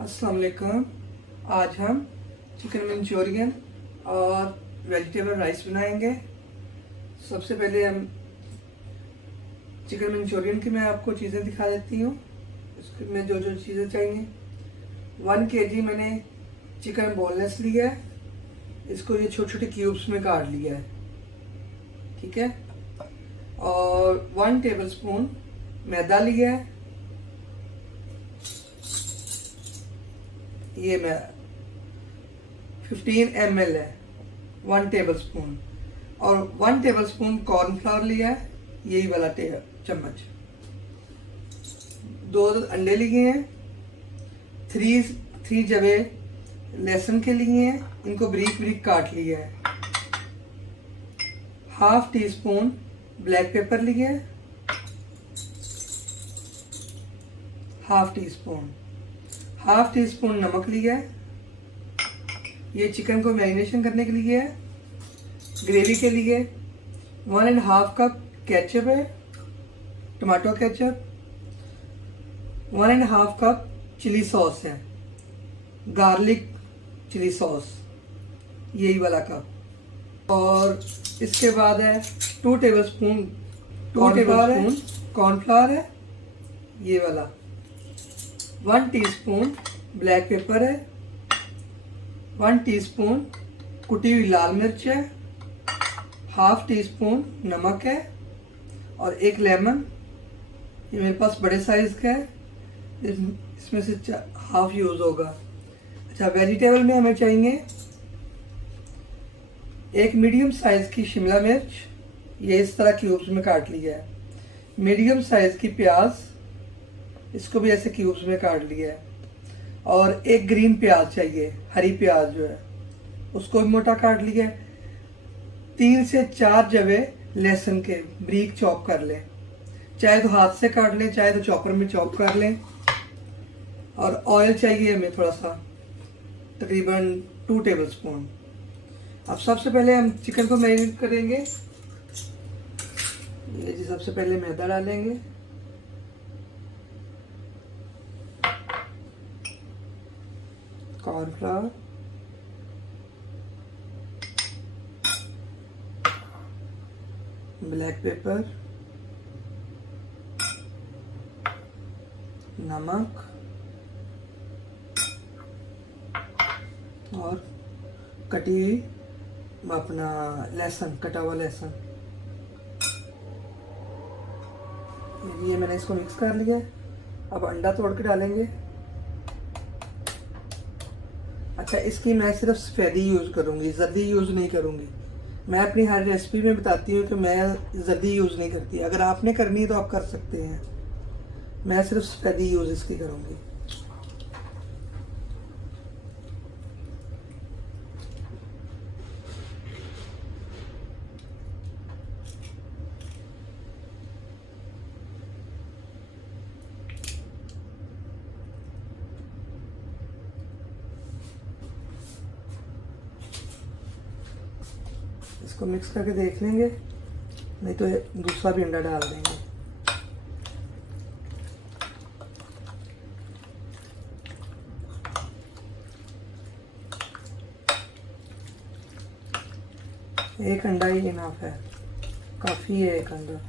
अस्सलाम वालेकुम। आज हम चिकन मंचूरियन और वेजिटेबल राइस बनाएंगे। सबसे पहले हम चिकन मंचूरियन की मैं आपको चीज़ें दिखा देती हूँ। इसमें जो जो चीज़ें चाहिए, 1 kg मैंने चिकन बोनलेस लिया है। इसको ये छोटे छोटे क्यूब्स में काट लिया है, ठीक है। और 1 टेबलस्पून मैदा लिया है। ये मैं 15 ml है, 1 टेबलस्पून। और 1 टेबलस्पून कॉर्नफ्लावर लिया है, यही वाला चम्मच। 2 अंडे लिए हैं। 3 जवे लहसुन के लिए हैं, इनको ब्रीक ब्रीक काट लिया है। ½ टीस्पून ब्लैक पेपर लिया है, ½ टीस्पून नमक लिया है। ये चिकन को मैरिनेशन करने के लिए है। ग्रेवी के लिए 1½ कप केचप है, tomato ketchup. 1½ cup chilli sauce है, गार्लिक चिली सॉस, यही वाला कप। और इसके बाद है 2 टेबलस्पून कॉर्नफ्लावर है, ये वाला। 1 टीस्पून ब्लैक पेपर है। 1 टीस्पून कुटी हुई लाल मिर्च है। ½ टीस्पून नमक है। और 1 लेमन, ये मेरे पास बड़े साइज का है, इसमें से हाफ यूज होगा। अच्छा, वेजिटेबल में हमें चाहिए 1 मीडियम साइज की शिमला मिर्च, ये इस तरह क्यूब्स में काट लिया है। मीडियम साइज की प्याज, इसको भी ऐसे क्यूब्स में काट लिया है। और 1 ग्रीन प्याज चाहिए, हरी प्याज जो है, उसको भी मोटा काट लिया है। 3 से 4 जवे लहसुन के ब्रीक चॉप कर लें, चाहे तो हाथ से काट लें, चाहे तो चॉपर में चॉप कर लें। और ऑयल चाहिए हमें थोड़ा सा, तकरीबन 2 टेबलस्पून। अब सबसे पहले हम चिकन को मैरिनेट करेंगे। ये जी, सबसे पहले मैदा डालेंगे। कॉर्नफ्लावर, ब्लैक पेपर, नमक और कटी हुई अपना लहसुन, कटा हुआ लहसुन। ये मैंने इसको मिक्स कर लिया है। अब अंडा तोड़ के डालेंगे। अच्छा, इसकी मैं सिर्फ सफ़ेदी यूज़ करूँगी, जर्दी यूज़ नहीं करूँगी। मैं अपनी हर रेसिपी में बताती हूँ कि मैं जर्दी यूज़ नहीं करती। अगर आपने करनी है तो आप कर सकते हैं। मैं सिर्फ सफ़ेदी यूज़ इसकी करूँगी। इसको मिक्स करके देख लेंगे, नहीं तो दूसरा भी अंडा डाल देंगे। एक अंडा ही इनफ है, काफ़ी है 1 अंडा।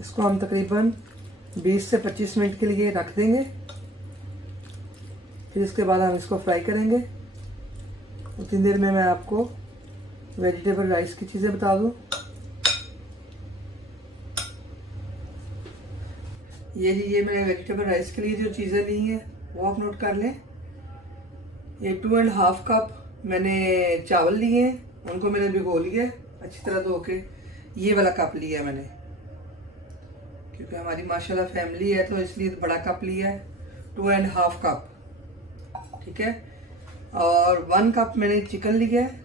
इसको हम तकरीबन 20 से 25 मिनट के लिए रख देंगे। फिर इसके बाद हम इसको फ्राई करेंगे। उतनी देर में मैं आपको वेजिटेबल राइस की चीज़ें बता दूं। ये मैंने वेजिटेबल राइस के लिए जो चीज़ें ली हैं वो आप नोट कर लें। ये 2½ कप मैंने चावल लिए हैं, उनको मैंने भिगो लिया अच्छी तरह धो के। ये वाला कप लिया मैंने, क्योंकि हमारी माशाल्लाह फैमिली है तो इसलिए बड़ा कप लिया है। 2½ कप, ठीक है। और 1 कप मैंने चिकन लिया है।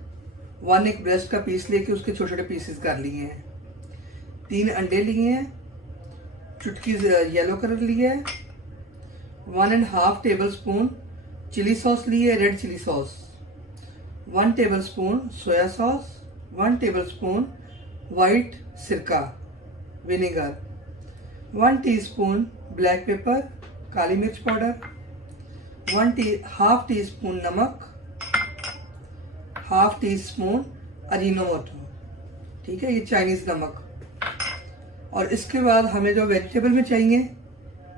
1 एक ब्रेस्ट का पीस लेके उसके छोटे छोटे पीसेस कर लिए हैं। 3 अंडे लिए हैं। चुटकी येलो कलर लिया है। 1½ टेबलस्पून चिली सॉस ली है, red chilli sauce. 1 tablespoon soya sauce. 1 tablespoon white सिरका, विनेगर, 1 टीस्पून ब्लैक पेपर काली मिर्च पाउडर, हाफ टी स्पून नमक, हाफ टी स्पून अजीनोमोटो, ठीक है, ये चाइनीज़ नमक। और इसके बाद हमें जो वेजिटेबल में चाहिए,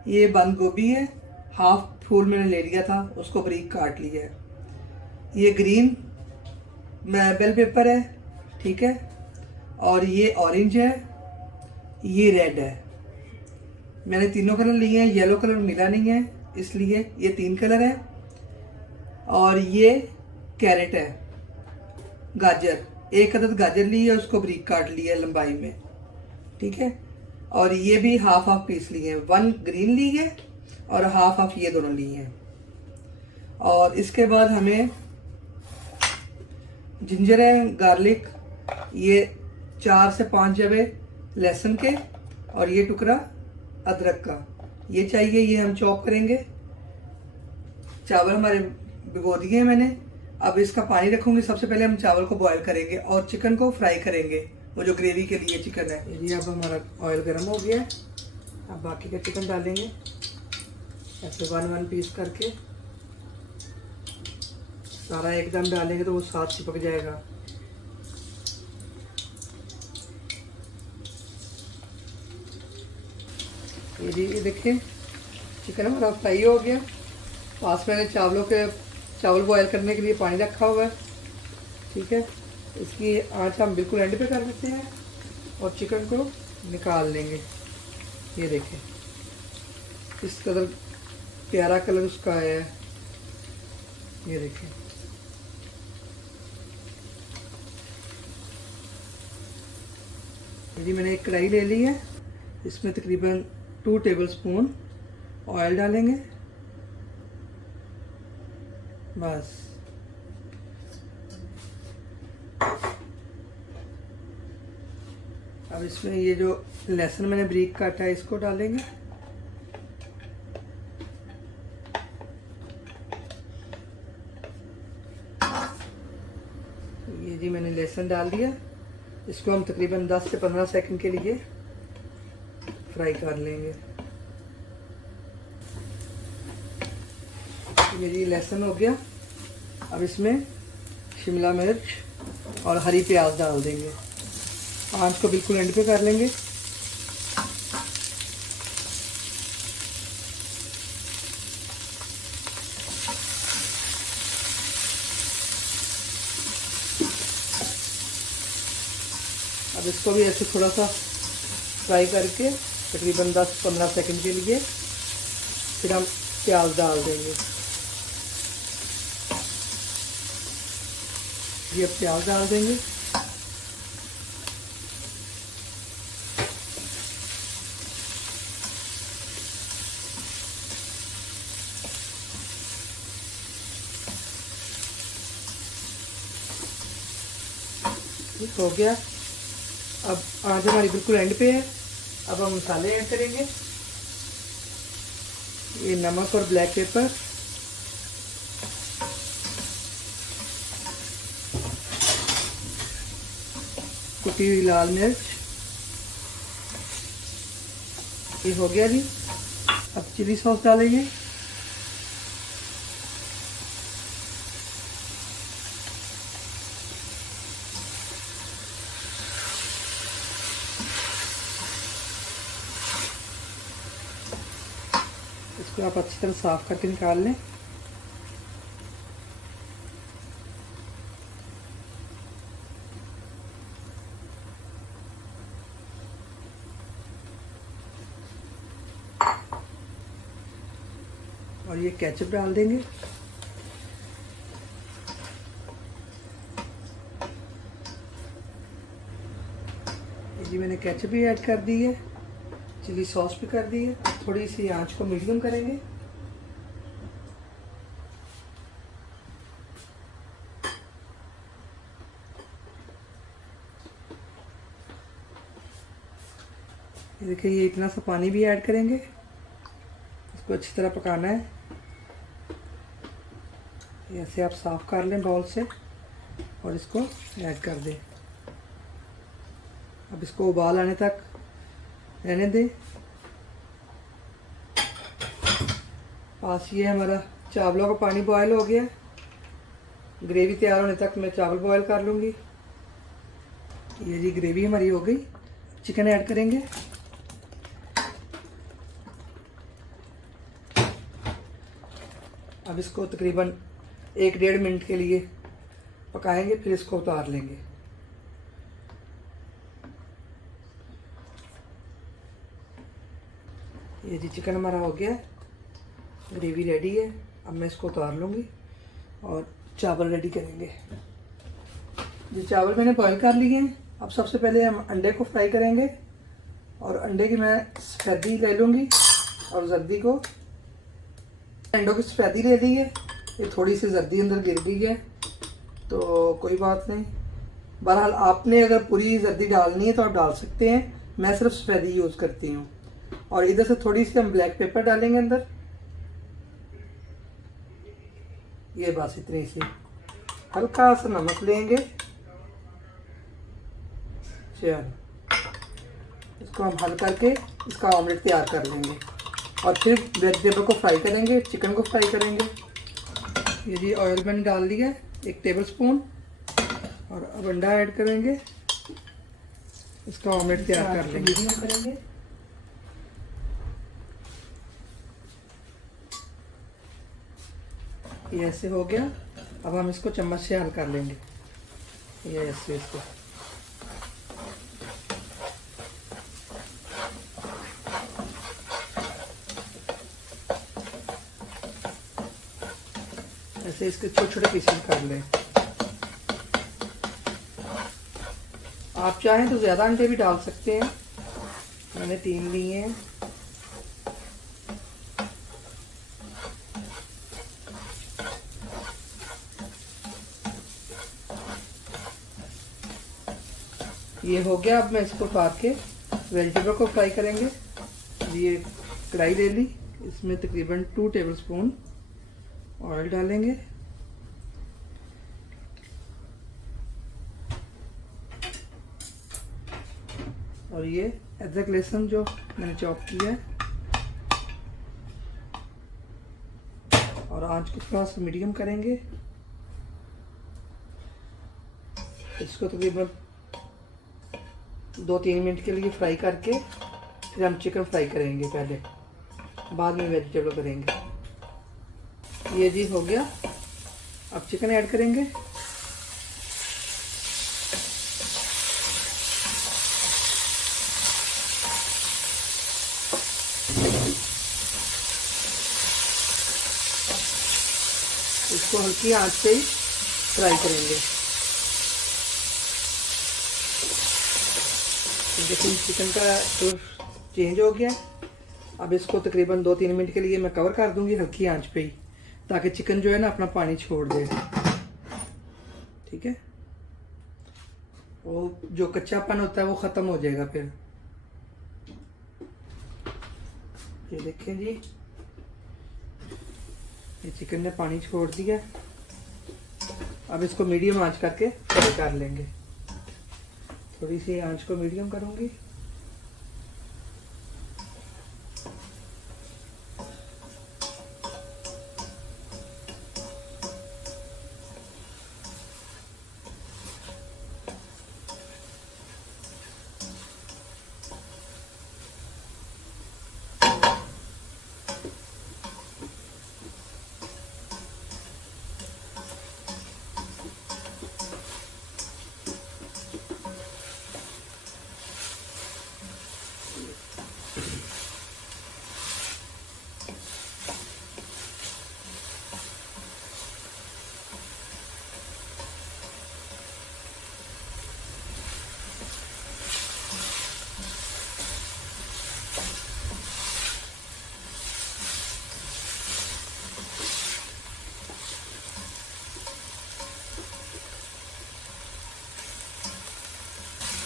ये बंद गोभी है, हाफ फूल मैंने ले लिया था, उसको बारीक काट लिया है। ये ग्रीन बेल पेपर है, ठीक है, और ये ऑरेंज है, ये रेड है। मैंने तीनों कलर लिए हैं, येलो कलर मिला नहीं है इसलिए ये 3 कलर है। और ये कैरेट है, गाजर, 1 अदद गाजर ली है, उसको बारीक काट लिया है लंबाई में, ठीक है। और ये भी हाफ हाफ पीस लिए हैं, 1 ग्रीन ली है और हाफ हाफ ये दोनों लिए हैं। और इसके बाद हमें जिंजर है, गार्लिक, ये 4 से 5 जबे लहसुन के, और ये टुकड़ा अदरक का ये चाहिए, ये हम चॉप करेंगे। चावल हमारे भिगो दिए हैं मैंने, अब इसका पानी रखूंगी। सबसे पहले हम चावल को बॉईल करेंगे और चिकन को फ्राई करेंगे, वो जो ग्रेवी के लिए चिकन है। ये अब हमारा ऑयल गर्म हो गया है, अब बाकी का चिकन डालेंगे ऐसे 1-1 पीस करके। सारा एकदम डालेंगे तो वो साथ चिपक जाएगा। ये देखिए चिकन हमारा फ्राई हो गया। पास मैंने चावल बॉयल करने के लिए पानी रखा हुआ है, ठीक है। इसकी आंच हम बिल्कुल एंड पे कर देते हैं और चिकन को निकाल लेंगे। ये देखें इस कलर प्यारा कलर उसका आया है, ये देखें। यदि मैंने एक कढ़ाई ले ली है, इसमें तकरीबन 2 टेबलस्पून ऑयल डालेंगे बस। अब इसमें ये जो लहसुन मैंने बारीक काटा है इसको डालेंगे। ये जी मैंने लहसुन डाल दिया, इसको हम तकरीबन 10 से 15 सेकंड के लिए फ्राई कर लेंगे। ये जी लहसुन हो गया। अब इसमें शिमला मिर्च और हरी प्याज डाल देंगे। आंच को बिल्कुल एंड पे कर लेंगे। अब इसको भी ऐसे थोड़ा सा फ्राई करके तकरीबन 10-15 सेकंड के लिए फिर हम प्याज डाल देंगे। ये प्याज डाल देंगे। ठीक हो गया। अब आंच हमारी बिल्कुल एंड पे है। अब हम मसाले ऐड करेंगे। ये नमक और ब्लैक पेपर, कुटी हुई लाल मिर्च, ये हो गया जी। अब चिली सॉस डालेंगे। इसको आप अच्छी तरह साफ करके निकाल लें। और ये केचप डाल देंगे। जी मैंने केचप भी ऐड कर दी है, चिली सॉस भी कर दी है। थोड़ी सी आंच को मीडियम करेंगे। देखिए ये इतना सा पानी भी ऐड करेंगे। इसको अच्छी तरह पकाना है। ऐसे आप साफ कर लें बाउल से और इसको ऐड कर दें। अब इसको उबाल आने तक रहने दें। पास ये हमारा चावलों का पानी बॉयल हो गया। ग्रेवी तैयार होने तक मैं चावल बॉयल कर लूँगी। ये जी ग्रेवी हमारी हो गई। चिकन ऐड करेंगे। अब इसको तकरीबन 1-1.5 मिनट के लिए पकाएंगे, फिर इसको उतार लेंगे। ये जी चिकन हमारा हो गया, ग्रेवी रेडी है। अब मैं इसको उतार लूँगी और चावल रेडी करेंगे। ये चावल मैंने बॉयल कर लिए हैं। अब सबसे पहले हम अंडे को फ्राई करेंगे और अंडे की मैं सफ़ेदी ले लूँगी और जर्दी को। अंडों की सफ़ेदी ले ली है, ये थोड़ी सी जर्दी अंदर गिर गई है तो कोई बात नहीं। बहरहाल आपने अगर पूरी जर्दी डालनी है तो आप डाल सकते हैं, मैं सिर्फ सफ़ेदी यूज़ करती हूँ। और इधर से थोड़ी सी हम ब्लैक पेपर डालेंगे अंदर, ये बस इतनी सी। हल्का सा नमक लेंगे। चलो इसको हम हल करके इसका ऑमलेट तैयार कर लेंगे और फिर वेजिटेबल को फ्राई करेंगे, चिकन को फ्राई करेंगे। ये जी ऑयल मैंने डाल दिया 1 टेबल स्पून और अब अंडा ऐड करेंगे, इसका ऑमलेट तैयार कर लेंगे। ये ऐसे हो गया। अब हम इसको चम्मच से हल कर लेंगे। ये ऐसे इसको ऐसे इसके छोटे-छोटे पीसेस कर लें। आप चाहें तो ज़्यादा अंडे भी डाल सकते हैं, मैंने 3 लिए हैं। ये हो गया। अब मैं इसको उतार के वेजिटेबल को फ्राई करेंगे। ये कढ़ाई ले ली, इसमें तकरीबन 2 टेबल स्पून ऑयल डालेंगे। और ये अदरक लहसुन जो मैंने चॉप किया है और आंच को थोड़ा सा मीडियम करेंगे। इसको तकरीबन 2-3 मिनट के लिए फ्राई करके फिर हम चिकन फ्राई करेंगे, पहले बाद में वेजिटेबल करेंगे। ये जी हो गया। अब चिकन ऐड करेंगे। इसको हल्की आंच से ही फ्राई करेंगे। देखिए चिकन का तो चेंज हो गया। अब इसको तकरीबन 2-3 मिनट के लिए मैं कवर कर दूंगी हल्की आंच पे ही, ताकि चिकन जो है ना अपना पानी छोड़ दे। ठीक है, वो जो कच्चापन होता है वो ख़त्म हो जाएगा फिर। ये देखें जी, ये चिकन ने पानी छोड़ दिया। अब इसको मीडियम आंच करके फ्राई कर लेंगे। थोड़ी सी आंच को मीडियम करूंगी।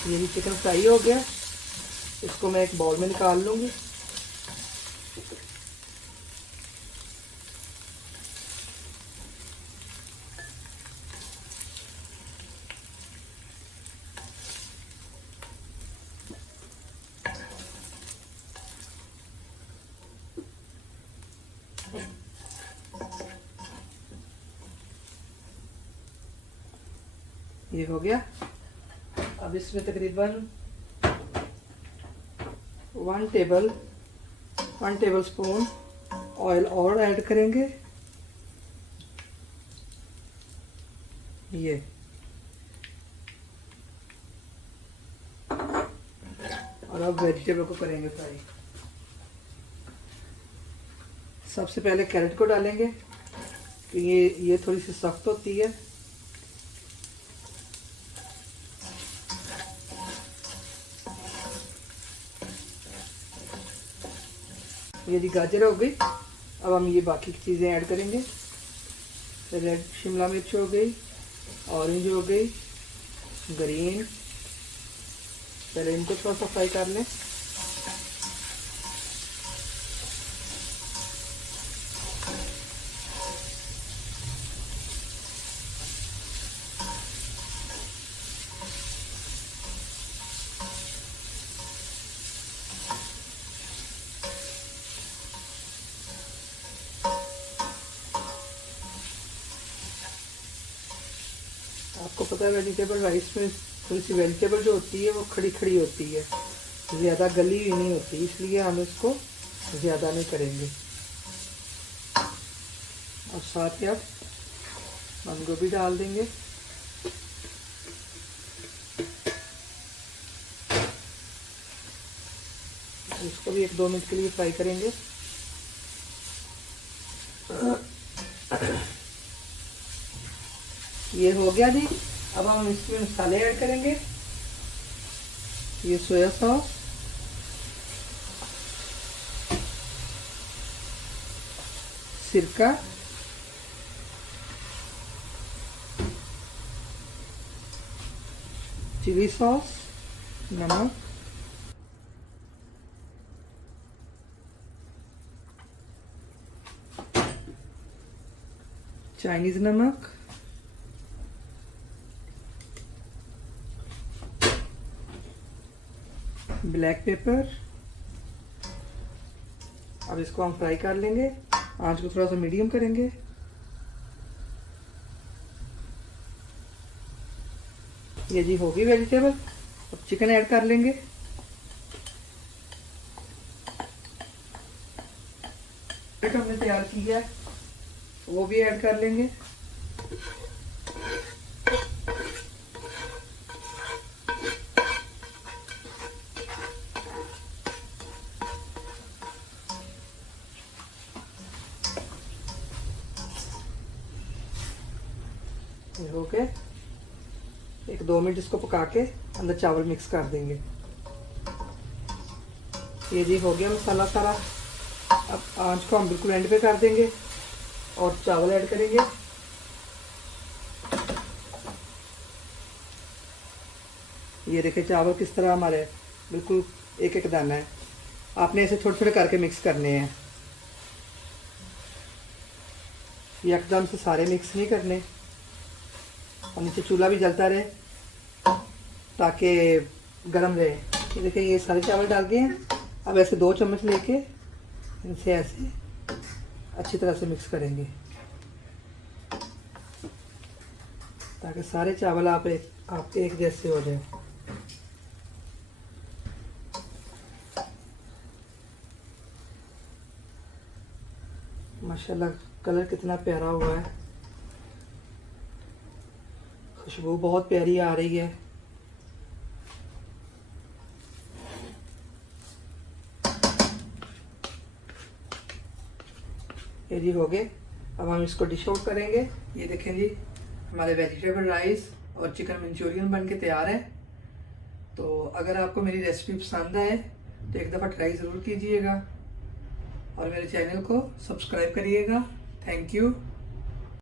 ये भी चिकन फ्राई हो गया। इसको मैं एक बाउल में निकाल लूंगी। ये हो गया। अब इसमें तकरीबन 1 टेबल स्पून ऑयल और ऐड करेंगे। ये और अब वेजिटेबल को करेंगे फ्राई। सबसे पहले कैरेट को डालेंगे कि ये थोड़ी सी सख्त होती है। ये जी गाजर हो गई। अब हम ये बाकी की चीज़ें ऐड करेंगे। रेड शिमला मिर्च हो गई, ऑरेंज हो गई, ग्रीन। पहले इनको थोड़ा सा फ्राई कर लें। आपको पता है वेजिटेबल राइस में थोड़ी सी वेजिटेबल जो होती है वो खड़ी खड़ी होती है, ज़्यादा गली हुई नहीं होती, इसलिए हम इसको ज़्यादा नहीं करेंगे। और साथ ही आप बंद गोभी डाल देंगे। इसको भी 1-2 मिनट के लिए फ्राई करेंगे। ये हो गया जी। अब हम इसमें मसाले ऐड करेंगे। ये सोया सॉस, सिरका, चिली सॉस, नमक, चाइनीज नमक, ब्लैक पेपर। अब इसको हम फ्राई कर लेंगे। आंच को थोड़ा सा मीडियम करेंगे। ये जी होगी वेजिटेबल। अब चिकन ऐड कर लेंगे। हमने तैयार किया है वो भी ऐड कर लेंगे। ये हो गए। 1-2 मिनट इसको पका के अंदर चावल मिक्स कर देंगे। ये जी हो गया मसाला सारा। अब आंच को हम बिल्कुल एंड पे कर देंगे और चावल ऐड करेंगे। ये देखिए चावल किस तरह हमारे बिल्कुल एक दाना है। आपने ऐसे छोटे छोटे करके मिक्स करने हैं, एकदम से सारे मिक्स नहीं करने। और नीचे चूल्हा भी जलता रहे ताकि गर्म रहे। ये देखिए ये सारे चावल डाल दिए हैं। अब ऐसे 2 चम्मच लेके इनसे ऐसे अच्छी तरह से मिक्स करेंगे ताकि सारे चावल आपके एक जैसे हो जाए। माशाल्लाह कलर कितना प्यारा हुआ है, खुशबू बहुत प्यारी आ रही है। ये जी हो गए। अब हम इसको डिश आउट करेंगे। ये देखें जी हमारे वेजिटेबल राइस और चिकन मंचूरियन बन के तैयार है। तो अगर आपको मेरी रेसिपी पसंद आए तो एक दफ़ा ट्राई ज़रूर कीजिएगा और मेरे चैनल को सब्सक्राइब करिएगा। Thank you.